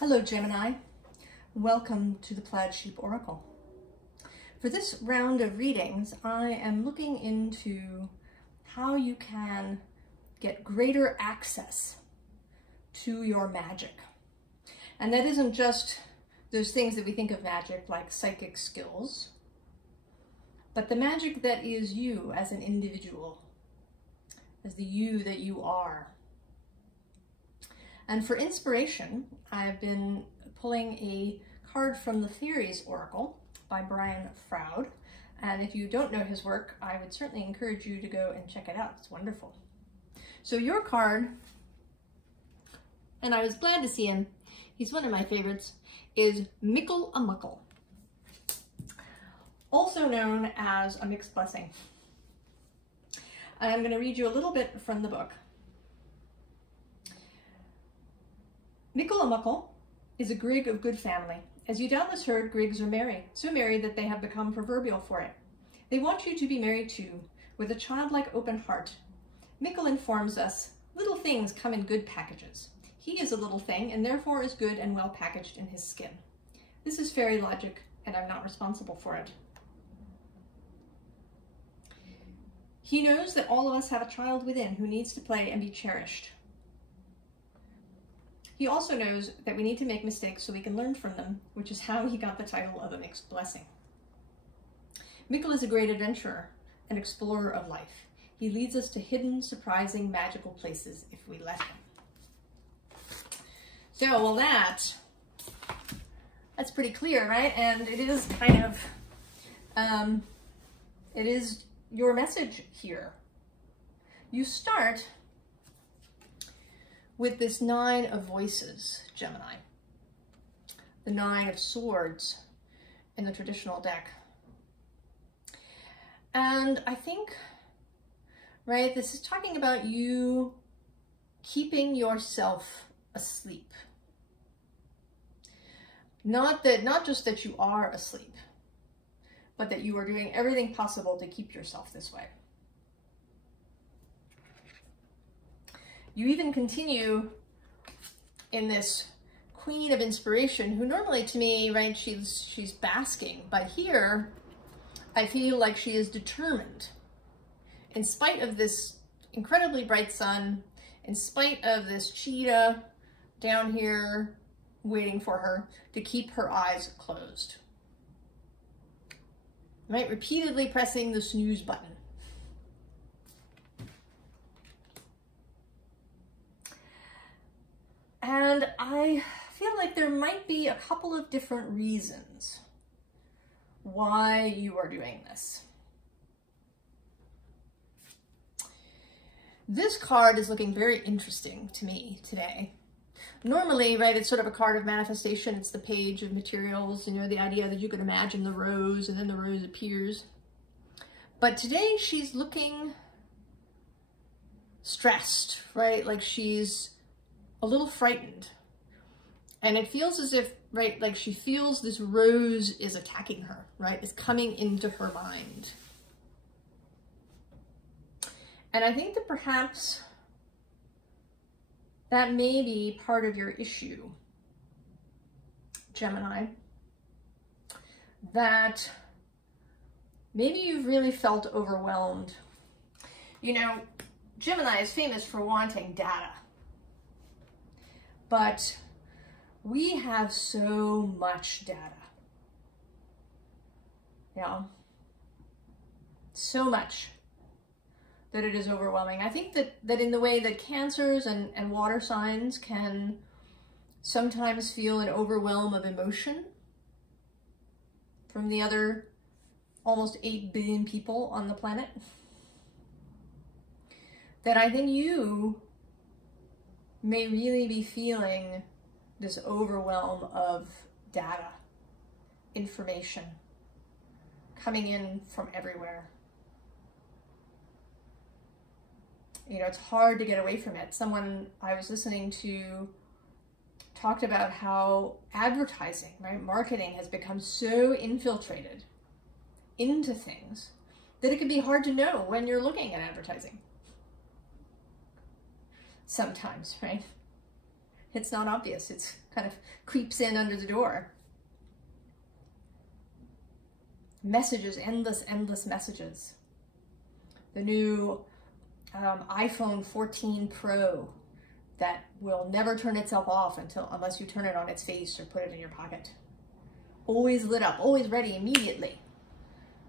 Hello Gemini, welcome to the Plaid Sheep Oracle. For this round of readings, I am looking into how you can get greater access to your magic. And that isn't just those things that we think of magic like psychic skills, but the magic that is you as an individual, as the you that you are. And for inspiration, I've been pulling a card from the Theories Oracle by Brian Froud. And if you don't know his work, I would certainly encourage you to go and check it out. It's wonderful. So your card, and I was glad to see him, he's one of my favorites, is Mickle a Muckle, also known as a mixed blessing. And I'm going to read you a little bit from the book. Mickle a Muckle is a grig of good family. As you doubtless heard, grigs are merry, so merry that they have become proverbial for it. They want you to be merry too, with a childlike open heart. Mickle informs us, little things come in good packages. He is a little thing, and therefore is good and well packaged in his skin. This is fairy logic, and I'm not responsible for it. He knows that all of us have a child within who needs to play and be cherished. He also knows that we need to make mistakes so we can learn from them, which is how he got the title of a mixed blessing. Mickle is a great adventurer, an explorer of life. He leads us to hidden, surprising, magical places if we let him. So, well, that's pretty clear, right? And it is kind of, it is your message here. You start with this Nine of Voices, Gemini. The Nine of Swords in the traditional deck. And I think, right, this is talking about you keeping yourself asleep. Not just that you are asleep, but that you are doing everything possible to keep yourself this way. You even continue in this Queen of Inspiration, who normally to me, right, she's basking, but here I feel like she is determined. In spite of this incredibly bright sun, in spite of this cheetah down here waiting for her, to keep her eyes closed. Right, repeatedly pressing the snooze button. And I feel like there might be a couple of different reasons why you are doing this. This card is looking very interesting to me today. Normally, right, it's sort of a card of manifestation. It's the page of materials, you know, the idea that you could imagine the rose and then the rose appears. But today she's looking stressed, right? Like she's a little frightened. And it feels as if, right, like she feels this rose is attacking her, right? Is coming into her mind. And I think that perhaps that may be part of your issue, Gemini. That maybe you've really felt overwhelmed. You know, Gemini is famous for wanting data. But we have so much data. Yeah. So much that it is overwhelming. I think that in the way that Cancers and water signs can sometimes feel an overwhelm of emotion from the other almost 8 billion people on the planet, that I think you may really be feeling this overwhelm of data, information coming in from everywhere. You know, it's hard to get away from it. Someone I was listening to talked about how advertising, right, marketing has become so infiltrated into things that it can be hard to know when you're looking at advertising. Sometimes, right? It's not obvious. It's kind of creeps in under the door. Messages, endless messages. The new iPhone 14 Pro that will never turn itself off unless you turn it on its face or put it in your pocket. Always lit up, always ready immediately.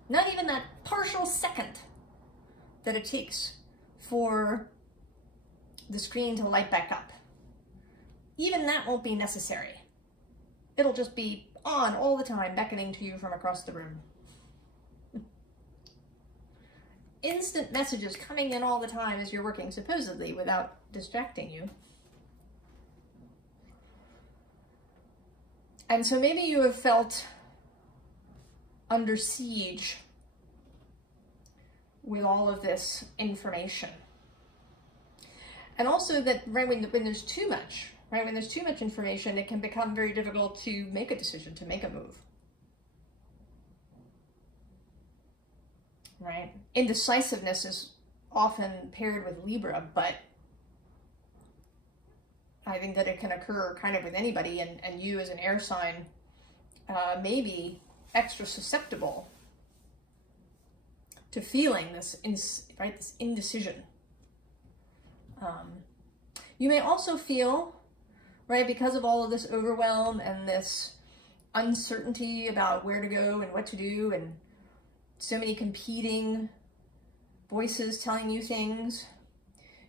Not even that partial second that it takes for the screen to light back up. Even that won't be necessary. It'll just be on all the time, beckoning to you from across the room. Instant messages coming in all the time as you're working, supposedly without distracting you. And so maybe you have felt under siege with all of this information. And also that when there's too much, right, when there's too much information, it can become very difficult to make a decision, to make a move. Right? Indecisiveness is often paired with Libra, but I think that it can occur kind of with anybody, and you as an air sign may be extra susceptible to feeling this indecision. You may also feel, right, because of all of this overwhelm and this uncertainty about where to go and what to do, and so many competing voices telling you things,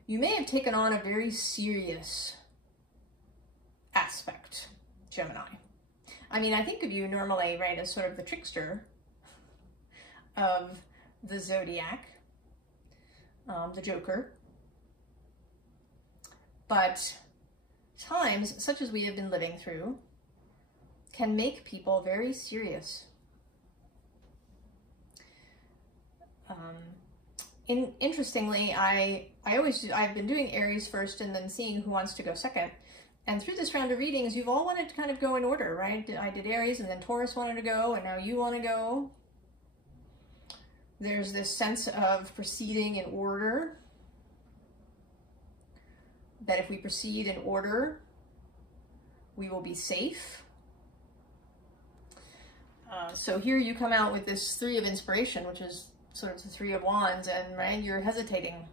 you may have taken on a very serious aspect, Gemini. I mean, I think of you normally, right, as sort of the trickster of the zodiac, the Joker. But times, such as we have been living through, can make people very serious. Interestingly, I've been doing Aries first and then seeing who wants to go second. And through this round of readings, you've all wanted to kind of go in order, right? I did Aries, and then Taurus wanted to go, and now you want to go. There's this sense of proceeding in order, that if we proceed in order, we will be safe. So here you come out with this Three of Inspiration, which is sort of the Three of Wands, and right, you're hesitating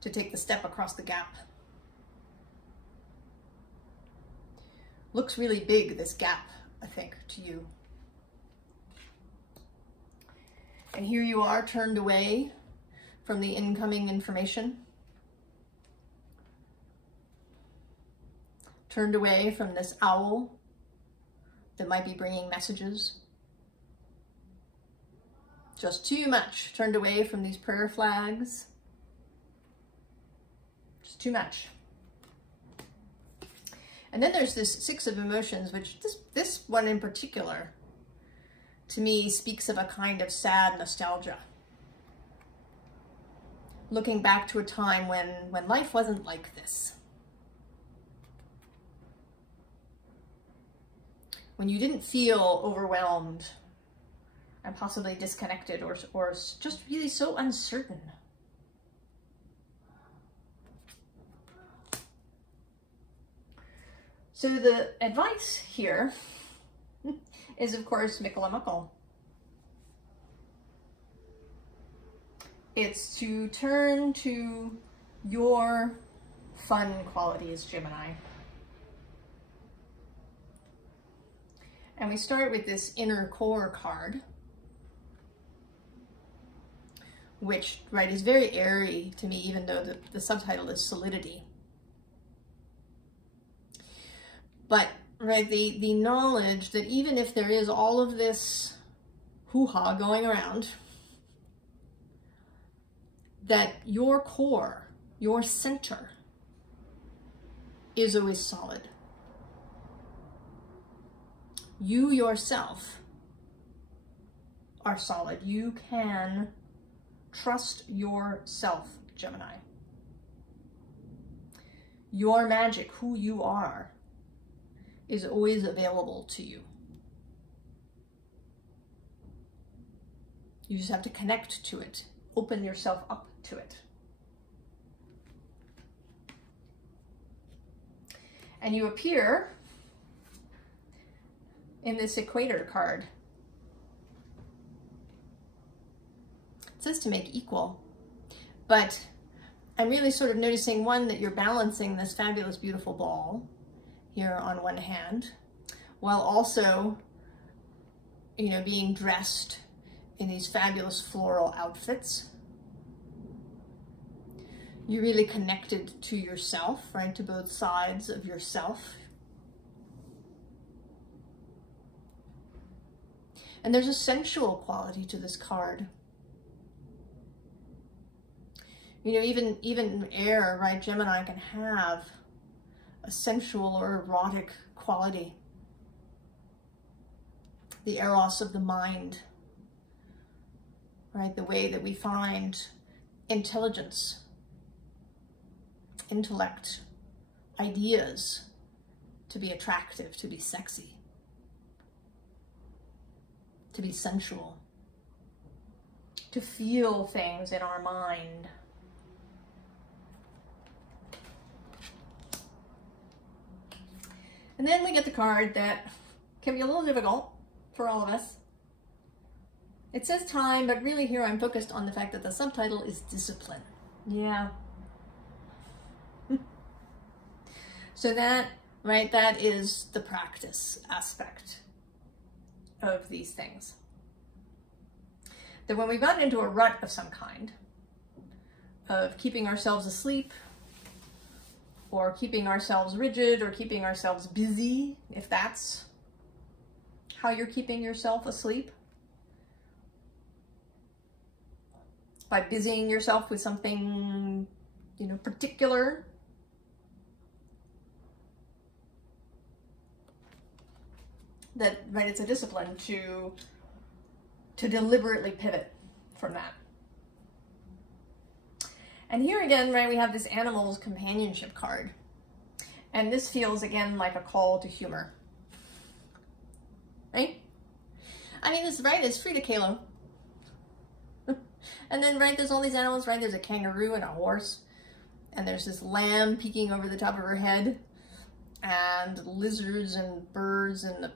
to take the step across the gap. Looks really big, this gap, I think, to you. And here you are, turned away from the incoming information. Turned away from this owl that might be bringing messages. Just too much. Turned away from these prayer flags. Just too much. And then there's this Six of Emotions, which this one in particular, to me, speaks of a kind of sad nostalgia. Looking back to a time when life wasn't like this. When you didn't feel overwhelmed and possibly disconnected or just really so uncertain. So the advice here is, of course, Mickle Muckle. It's to turn to your fun qualities, Gemini. And we start with this inner core card, which, right, is very airy to me, even though the subtitle is Solidity. But, right, the knowledge that even if there is all of this hoo-ha going around, that your core, your center, is always solid. You yourself are solid. You can trust yourself, Gemini. Your magic, who you are, is always available to you. You just have to connect to it. Open yourself up to it. And you appear in this equator card. It says to make equal, but I'm really sort of noticing, one, that you're balancing this fabulous, beautiful ball here on one hand, while also, you know, being dressed in these fabulous floral outfits. You're really connected to yourself, right? To both sides of yourself. And there's a sensual quality to this card. You know, even air, right? Gemini can have a sensual or erotic quality. The eros of the mind, right? The way that we find intelligence, intellect, ideas to be attractive, to be sexy, to be sensual, to feel things in our mind. And then we get the card that can be a little difficult for all of us. It says time, but really here I'm focused on the fact that the subtitle is discipline. Yeah. So that, right, that is the practice aspect of these things. That when we've gotten into a rut of some kind, of keeping ourselves asleep, or keeping ourselves rigid, or keeping ourselves busy, if that's how you're keeping yourself asleep, by busying yourself with something, you know, particular, that, right, it's a discipline to deliberately pivot from that. And here again, right, we have this animal's companionship card. And this feels, again, like a call to humor. Right? I mean, this, right, it's Frida Kahlo. And then, right, there's all these animals, right? There's a kangaroo and a horse. And there's this lamb peeking over the top of her head. And lizards and birds and the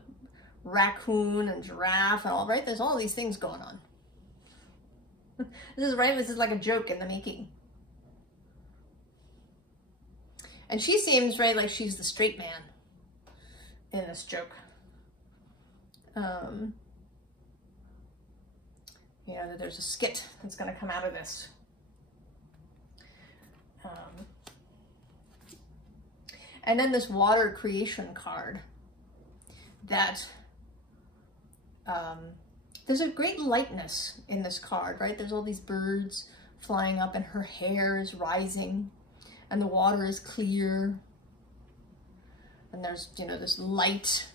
raccoon and giraffe and all, right? There's all these things going on. This is, right, this is like a joke in the making. And she seems, right, like she's the straight man in this joke. You know, that there's a skit that's going to come out of this. And then this water creation card that there's a great lightness in this card, right? There's all these birds flying up and her hair is rising and the water is clear. And there's, you know, this light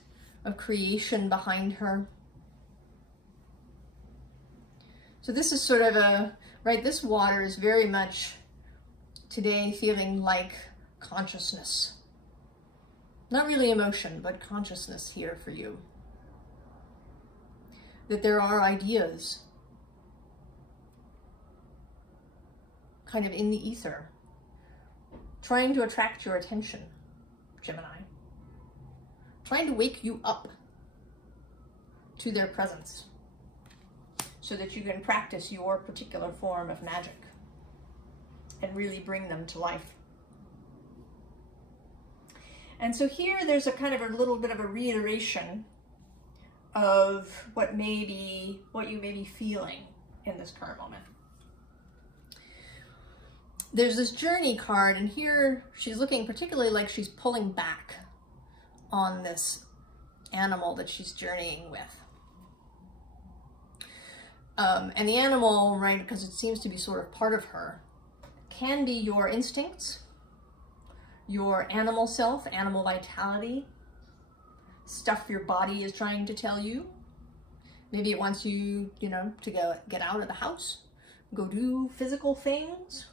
of creation behind her. So this is sort of a, right, this water is very much today feeling like consciousness. Not really emotion, but consciousness here for you. That there are ideas kind of in the ether, trying to attract your attention, Gemini. Trying to wake you up to their presence so that you can practice your particular form of magic and really bring them to life. And so here there's a kind of a little bit of a reiteration of what you may be feeling in this current moment. There's this journey card, and here she's looking particularly like she's pulling back on this animal that she's journeying with. And the animal, right, because it seems to be sort of part of her, can be your instincts, your animal self, animal vitality, stuff your body is trying to tell you. Maybe it wants you, you know, to get out of the house, go do physical things,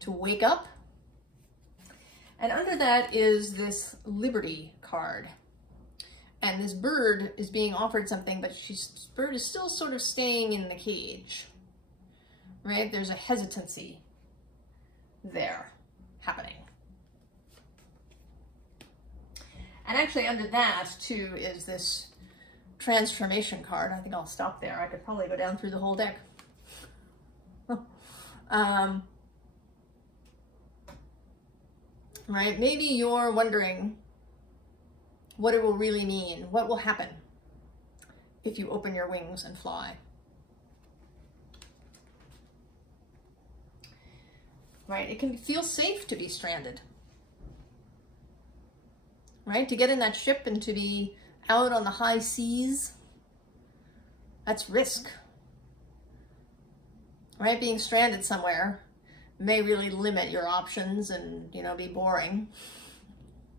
to wake up. And under that is this liberty card. And this bird is being offered something, but this bird is still sort of staying in the cage, right? There's a hesitancy there. And actually under that too is this transformation card. I think I'll stop there. I could probably go down through the whole deck. Right? Maybe you're wondering what it will really mean. What will happen if you open your wings and fly? Right? It can feel safe to be stranded. Right? To get in that ship and to be out on the high seas, that's risk. Right? Being stranded somewhere may really limit your options and, you know, be boring.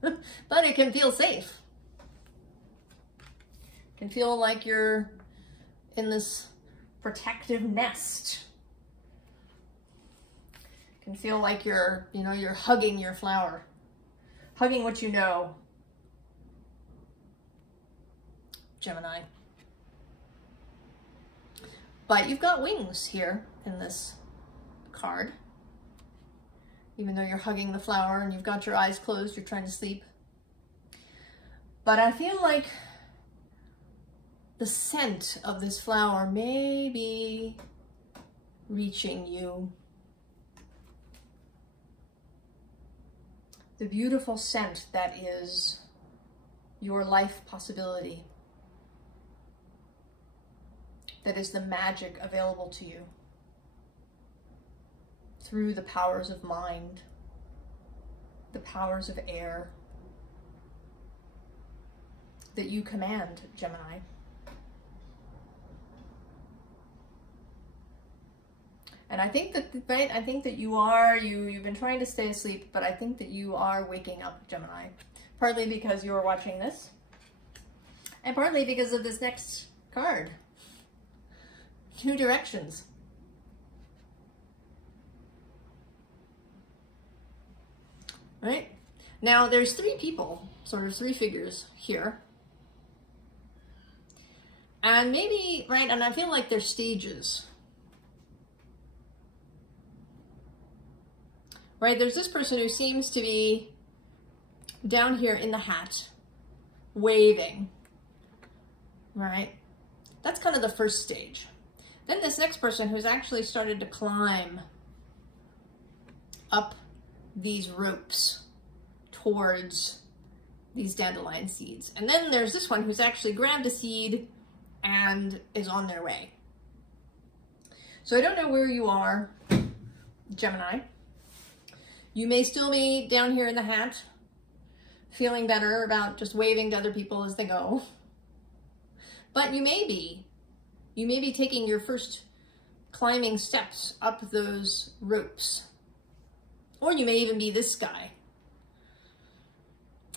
But it can feel safe. It can feel like you're in this protective nest. It can feel like you're, you know, you're hugging your flower, hugging what you know. Gemini. But you've got wings here in this card. Even though you're hugging the flower and you've got your eyes closed, you're trying to sleep. But I feel like the scent of this flower may be reaching you. The beautiful scent that is your life possibility. That is the magic available to you through the powers of mind, the powers of air that you command, Gemini. And I think that, right, I think that you've been trying to stay asleep, but I think that you are waking up, Gemini. Partly because you are watching this, and partly because of this next card. New directions. Right? Now there's three people, sort of three figures here. And maybe, right, and I feel like they're stages. Right, there's this person who seems to be down here in the hat, waving. Right? That's kind of the first stage. Then this next person who's actually started to climb up these ropes towards these dandelion seeds. And then there's this one who's actually grabbed a seed and is on their way. So I don't know where you are, Gemini. You may still be down here in the hat, feeling better about just waving to other people as they go. But you may be taking your first climbing steps up those ropes. Or you may even be this guy,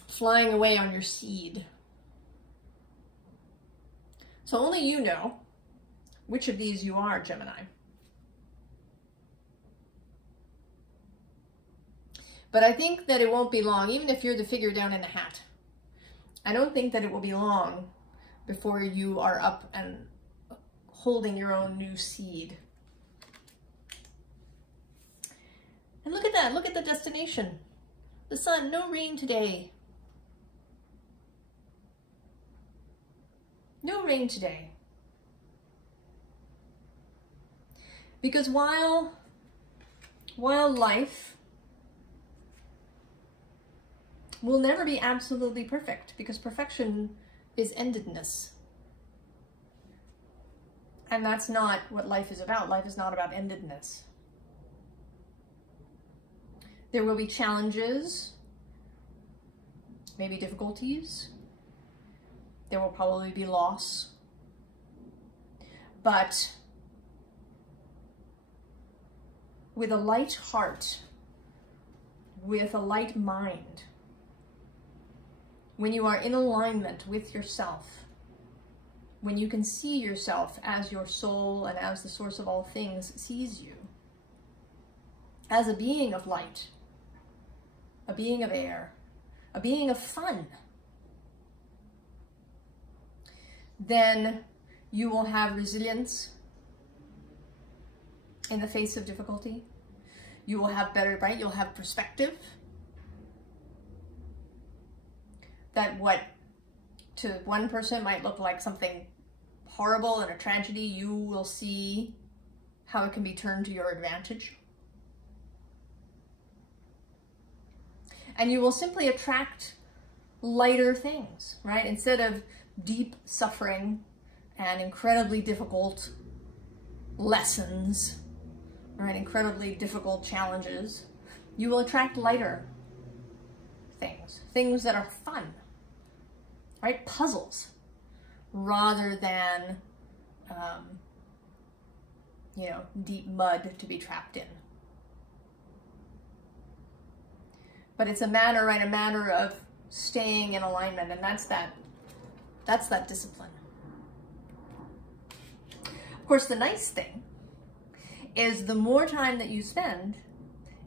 flying away on your seed. So only you know which of these you are, Gemini. But I think that it won't be long, even if you're the figure down in the hat. I don't think that it will be long before you are up and holding your own new seed. And look at that, look at the destination. The sun, no rain today. No rain today. Because while life will never be absolutely perfect, because perfection is endedness. And that's not what life is about. Life is not about endedness. There will be challenges, maybe difficulties. There will probably be loss. But with a light heart, with a light mind, when you are in alignment with yourself, when you can see yourself as your soul and as the source of all things sees you, as a being of light, a being of air, a being of fun, then you will have resilience in the face of difficulty. You will have better, right? You'll have perspective. that what to one person might look like something horrible and a tragedy, you will see how it can be turned to your advantage. And you will simply attract lighter things, right? Instead of deep suffering and incredibly difficult lessons, right? Incredibly difficult challenges, you will attract lighter things, things that are fun, right? Puzzles, rather than, you know, deep mud to be trapped in. But it's a matter, right? A matter of staying in alignment, and that's that discipline. Of course, the nice thing is the more time that you spend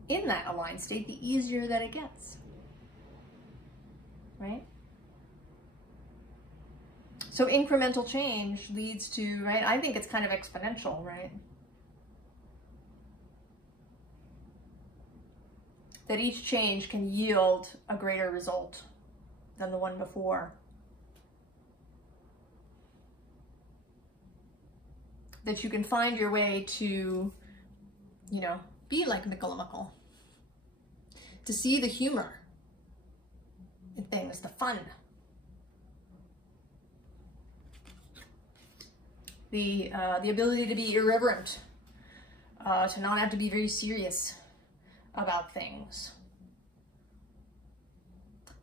in that aligned state, the easier that it gets, right? So incremental change leads to, right? I think it's kind of exponential, right? That each change can yield a greater result than the one before. That you can find your way to, you know, be like Mickle, to see the humor in things, the fun, the ability to be irreverent, to not have to be very serious about things,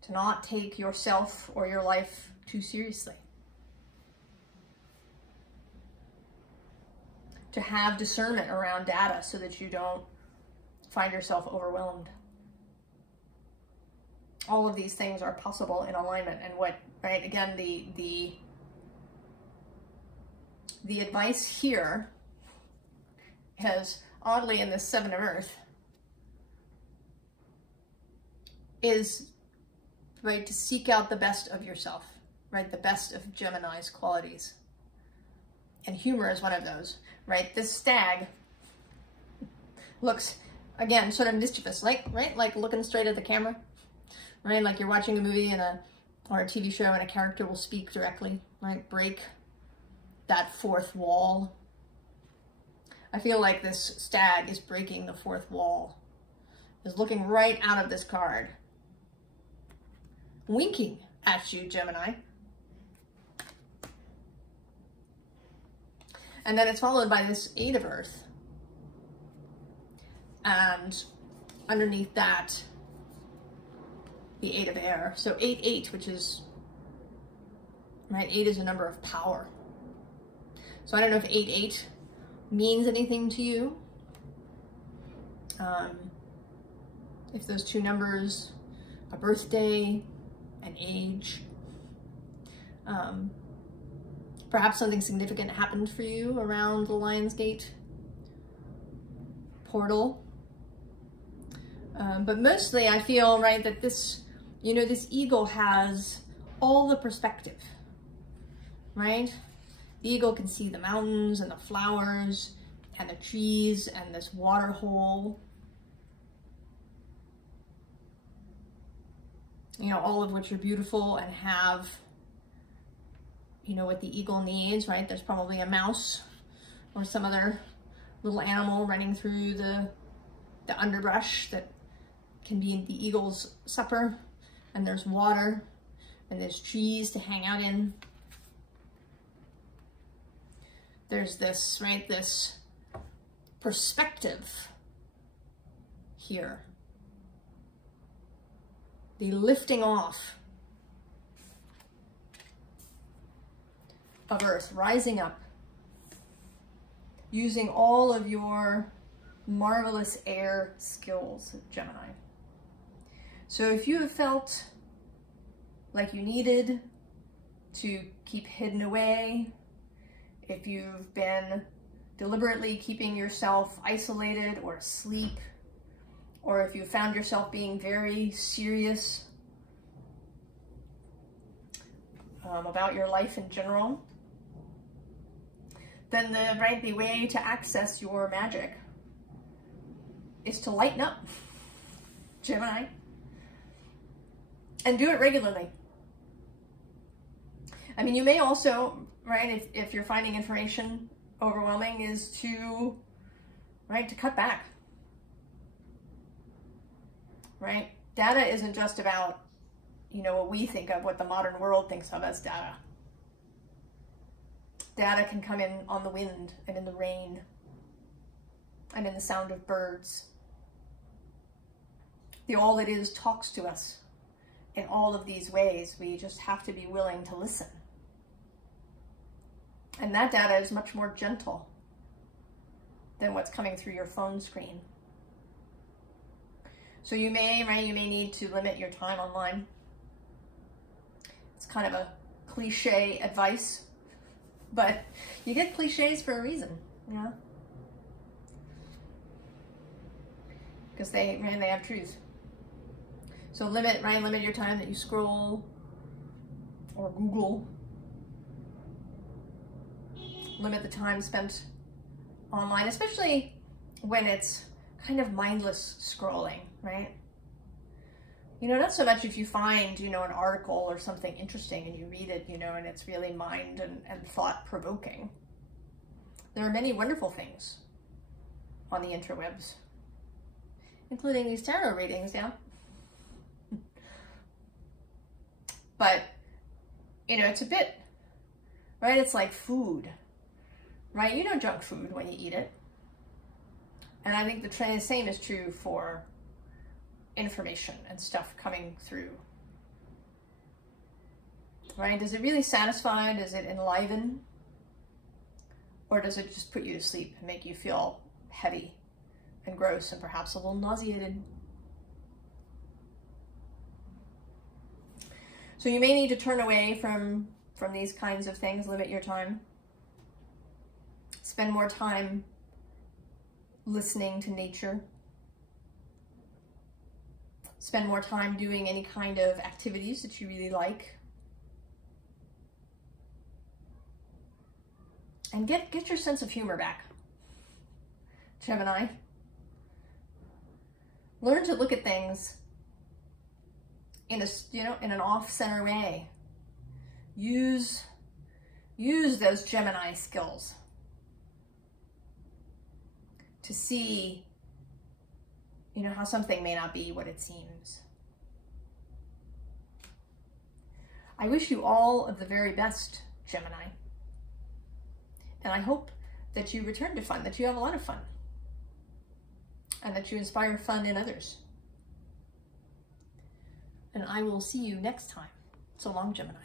to not take yourself or your life too seriously, to have discernment around data so that you don't find yourself overwhelmed. All of these things are possible in alignment. And what, right, again, the advice here is, oddly, in this Seven of Earth, is, right, to seek out the best of yourself, right, the best of Gemini's qualities. And humor is one of those, right? This stag looks, again, sort of mischievous, like, right, like looking straight at the camera, right? Like you're watching a movie or a TV show and a character will speak directly, right? Break that fourth wall. I feel like this stag is breaking the fourth wall, is looking right out of this card, winking at you, Gemini. And then it's followed by this Eight of Earth. And underneath that, the Eight of Air. So 8-8, which is, right, 8 is a number of power. So I don't know if 8-8 means anything to you. If those two numbers, a birthday, an age, perhaps something significant happened for you around the Lionsgate portal. But mostly I feel, right, that this, you know, this eagle has all the perspective, right? The eagle can see the mountains and the flowers and the trees and this water hole, you know, all of which are beautiful and have, you know, what the eagle needs, right? There's probably a mouse or some other little animal running through the underbrush that can be the eagle's supper, and there's water and there's trees to hang out in. There's this, right, this perspective here. The lifting off of Earth, rising up, using all of your marvelous air skills, Gemini. So if you have felt like you needed to keep hidden away, if you've been deliberately keeping yourself isolated or asleep, or if you found yourself being very serious about your life in general, then the way to access your magic is to lighten up, Gemini, and do it regularly. I mean, you may also, right, if you're finding information overwhelming, is to, right, to cut back, right? Data isn't just about, you know, what we think of, what the modern world thinks of as data. Data can come in on the wind and in the rain and in the sound of birds. The all that is talks to us in all of these ways. We just have to be willing to listen. And that data is much more gentle than what's coming through your phone screen. So you may, right, you may need to limit your time online. It's kind of a cliche advice, but you get cliches for a reason, yeah? Because they have truth. So limit your time that you scroll or Google. Limit the time spent online, especially when it's kind of mindless scrolling, right? You know, not so much if you find, you know, an article or something interesting and you read it, you know, and it's really mind and thought provoking. There are many wonderful things on the interwebs, including these tarot readings, yeah? But, you know, it's a bit, right? It's like food, right? You know junk food when you eat it. And I think the same is true for information and stuff coming through, right? Does it really satisfy? Does it enliven? Or does it just put you to sleep and make you feel heavy and gross and perhaps a little nauseated? So you may need to turn away from these kinds of things, limit your time. Spend more time listening to nature. Spend more time doing any kind of activities that you really like. And get your sense of humor back, Gemini. Learn to look at things in an off-center way. Use those Gemini skills to see, you know, how something may not be what it seems. I wish you all of the very best, Gemini. And I hope that you return to fun, that you have a lot of fun, and that you inspire fun in others. And I will see you next time. So long, Gemini.